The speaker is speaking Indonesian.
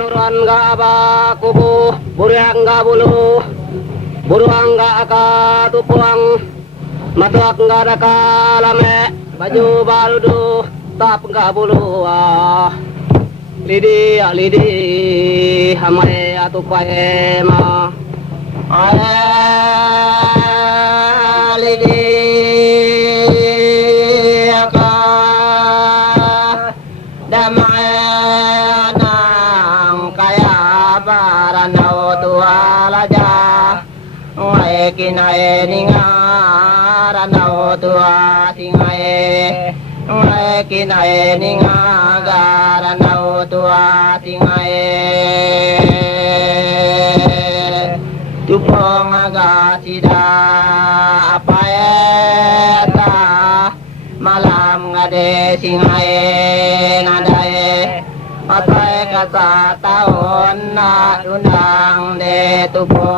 Nuran ga aba kubu buruang ga bulu buruang ga aka tupuang matuak ga daka lame baju baludu tap ga bulu lidi hamai atu pae ma lidi aka damanang kaya baranau tualaja ngai kinae ningaranau tua tingae ngai kinae ningagaranau tua tingae tupong aga sida apaeta malam ngade singae nadae atai kata tahun na undang de tupo